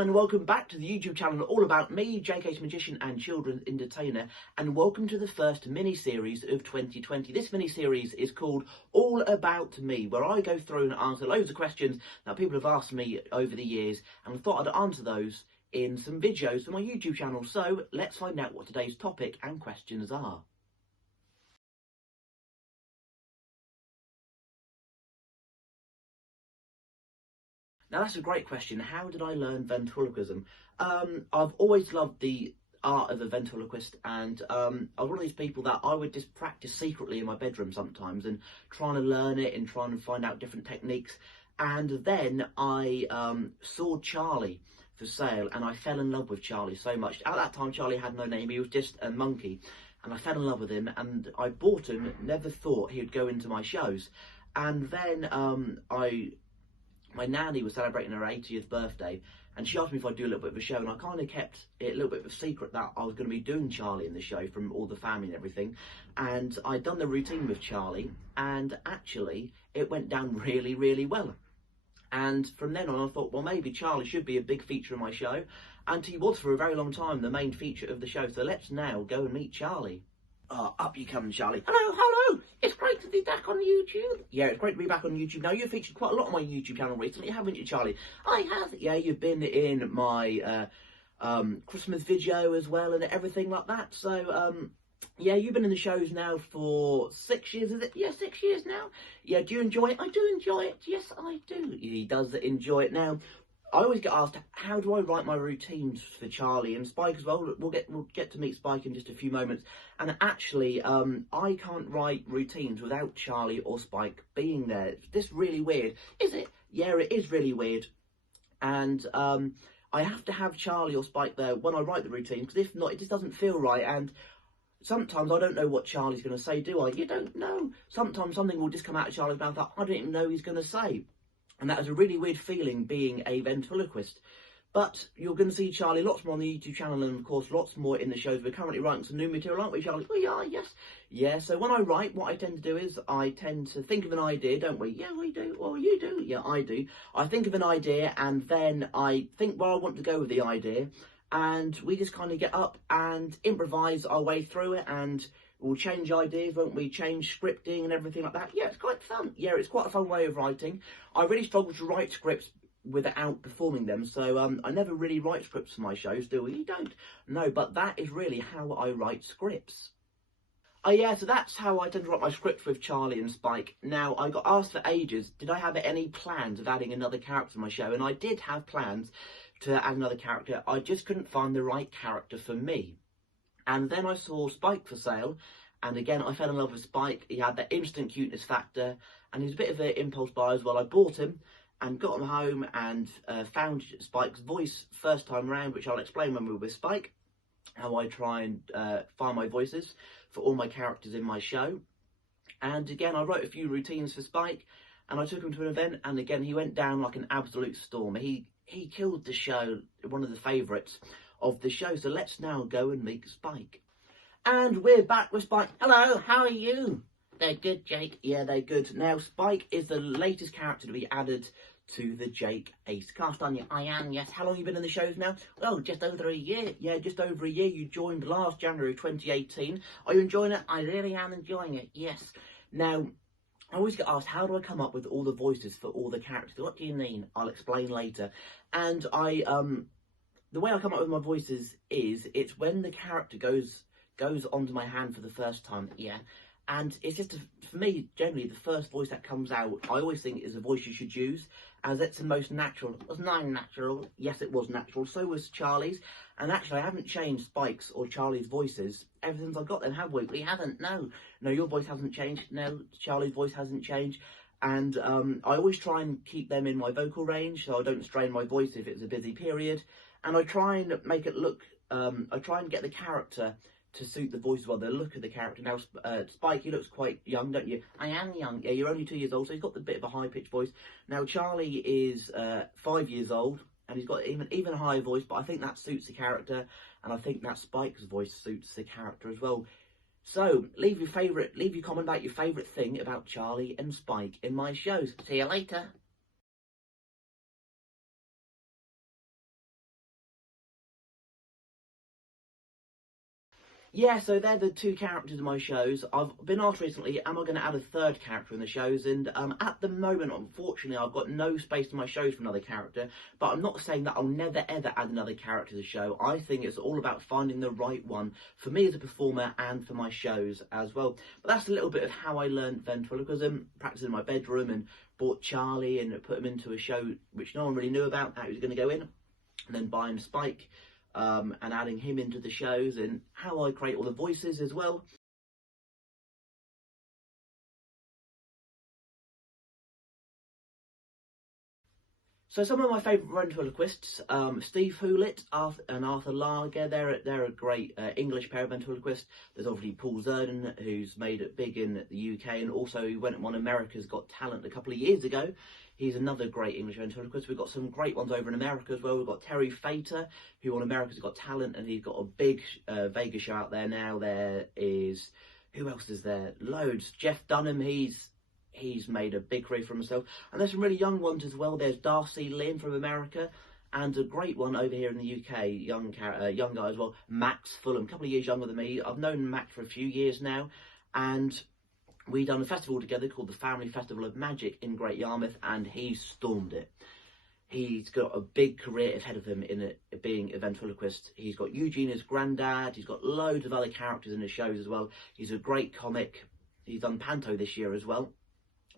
and welcome back to the YouTube channel all about me, JK's Magician and Children's Entertainer, and welcome to the first mini-series of 2020. This mini-series is called All About Me, where I go through and answer loads of questions that people have asked me over the years, and I thought I'd answer those in some videos for my YouTube channel. So let's find out what today's topic and questions are. Now that's a great question. How did I learn ventriloquism? I've always loved the art of a ventriloquist, and I was one of these people that I would just practice secretly in my bedroom sometimes and trying to learn it and trying to find out different techniques. And then I saw Charlie for sale, and I fell in love with Charlie so much. At that time, Charlie had no name. He was just a monkey, and I fell in love with him, and I bought him. Never thought he'd go into my shows. And then my nanny was celebrating her 80th birthday, and she asked me if I'd do a little bit of a show, and I kind of kept it a little bit of a secret that I was going to be doing Charlie in the show from all the family and everything. And I'd done the routine with Charlie, and actually it went down really, really well. And from then on I thought, well, maybe Charlie should be a big feature of my show, and he was for a very long time the main feature of the show. So let's now go and meet Charlie. Up you come, Charlie. Hello. It's great to be back on YouTube. Yeah, it's great to be back on YouTube. Now, you've featured quite a lot on my YouTube channel recently, haven't you, Charlie? I have. Yeah, you've been in my Christmas video as well and everything like that. So, yeah, you've been in the shows now for 6 years, is it? Yeah, 6 years now. Yeah, do you enjoy it? I do enjoy it. Yes, I do. He does enjoy it. Now, I always get asked, how do I write my routines for Charlie and Spike as well? We'll get to meet Spike in just a few moments. And actually, I can't write routines without Charlie or Spike being there. It's just really weird. Is it? Yeah, it is really weird. And I have to have Charlie or Spike there when I write the routine, because if not, it just doesn't feel right. And sometimes I don't know what Charlie's going to say, do I? You don't know. Sometimes something will just come out of Charlie's mouth that I don't even know he's going to say. And that is a really weird feeling, being a ventriloquist. But you're going to see Charlie lots more on the YouTube channel, and of course lots more in the shows. We're currently writing some new material, aren't we, Charlie? We are, yes. Yeah, so when I write, what I tend to do is I tend to think of an idea, don't we? Yeah, we do. Or you do. Yeah, I do. I think of an idea, and then I think where I want to go with the idea. And we just kind of get up and improvise our way through it, and we'll change ideas, won't we? Change scripting and everything like that. Yeah, it's quite fun. Yeah, it's quite a fun way of writing. I really struggle to write scripts without performing them, so I never really write scripts for my shows, do we? You don't? No, but that is really how I write scripts. Oh yeah, so that's how I tend to write my scripts with Charlie and Spike. Now, I got asked for ages, did I have any plans of adding another character to my show? And I did have plans to add another character. I just couldn't find the right character for me. And then I saw Spike for sale, and again I fell in love with Spike. He had that instant cuteness factor, and he's a bit of an impulse buy as well. I bought him and got him home, and found Spike's voice first time round, which I'll explain when we're with Spike, how I try and find my voices for all my characters in my show. And again, I wrote a few routines for Spike, and I took him to an event, and again he went down like an absolute storm. He killed the show, one of the favourites of the show. So let's now go and meet Spike. And we're back with Spike. Hello, how are you? They're good, Jake. Yeah, they're good. Now, Spike is the latest character to be added to the Jake Ace cast, aren't you? I am, yes. How long have you been in the shows now? Well, just over a year. Yeah, just over a year. You joined last January 2018. Are you enjoying it? I really am enjoying it, yes. Now, I always get asked, how do I come up with all the voices for all the characters? What do you mean? I'll explain later. And the way I come up with my voices is, it's when the character goes onto my hand for the first time, yeah. And it's just, for me, generally, the first voice that comes out, I always think is a voice you should use, as it's the most natural. It was not natural. Yes, it was natural. So was Charlie's. And actually, I haven't changed Spike's or Charlie's voices ever since I got them, have we? We haven't, no. No, your voice hasn't changed. No, Charlie's voice hasn't changed. And I always try and keep them in my vocal range, so I don't strain my voice if it's a busy period. And I try and make it look, I try and get the character to suit the voice as well, the look of the character. Now, Spike, he looks quite young, don't you? I am young. Yeah, you're only 2 years old, so he's got a bit of a high-pitched voice. Now, Charlie is 5 years old, and he's got even a higher voice, but I think that suits the character, and I think that Spike's voice suits the character as well. So, leave your comment about your favourite thing about Charlie and Spike in my shows. See you later. Yeah, so they're the two characters in my shows. I've been asked recently, am I going to add a third character in the shows? And at the moment, unfortunately, I've got no space in my shows for another character. But I'm not saying that I'll never ever add another character to the show. I think it's all about finding the right one for me as a performer and for my shows as well. But that's a little bit of how I learned ventriloquism, practicing in my bedroom, and bought Charlie and put him into a show which no one really knew about, how he was going to go in. And then buying Spike. And adding him into the shows, and how I create all the voices as well. So some of my favourite ventriloquists, Steve Hewlett and Arthur Lager, they're a great English pair of ventriloquists. There's obviously Paul Zerden, who's made it big in the UK, and also he went and won America's Got Talent a couple of years ago. He's another great English ventriloquist. We've got some great ones over in America as well. We've got Terry Fator, who won America's Got Talent, and he's got a big Vegas show out there now. There is, who else is there? Loads. Jeff Dunham, he's made a big career for himself. And there's some really young ones as well. There's Darcy Lynn from America, and a great one over here in the UK, young guy as well, Max Fulham, a couple of years younger than me. I've known Max for a few years now, and we done a festival together called the Family Festival of Magic in Great Yarmouth, and he stormed it. He's got a big career ahead of him in being a ventriloquist. He's got Eugene as granddad. He's got loads of other characters in his shows as well. He's a great comic. He's done Panto this year as well.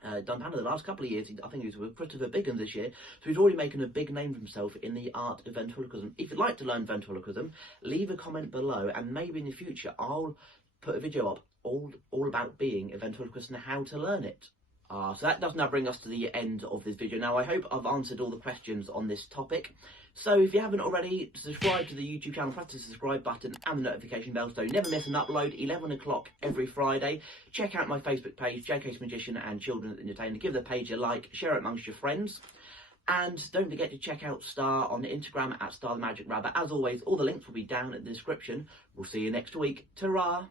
Done Panto the last couple of years. I think he was with Christopher Biggins this year. So he's already making a big name for himself in the art of ventriloquism. If you'd like to learn ventriloquism, leave a comment below, and maybe in the future I'll put a video up all about being a ventriloquist and how to learn it. So that does now bring us to the end of this video. Now, I hope I've answered all the questions on this topic. So if you haven't already, subscribe to the YouTube channel, press the subscribe button and the notification bell so you never miss an upload, 11 o'clock every Friday. Check out my Facebook page, JK's Magician and Children's Entertainer. Give the page a like, share it amongst your friends. And don't forget to check out Star on Instagram at Star the Magic Rabbit. As always, all the links will be down in the description. We'll see you next week. Ta-ra!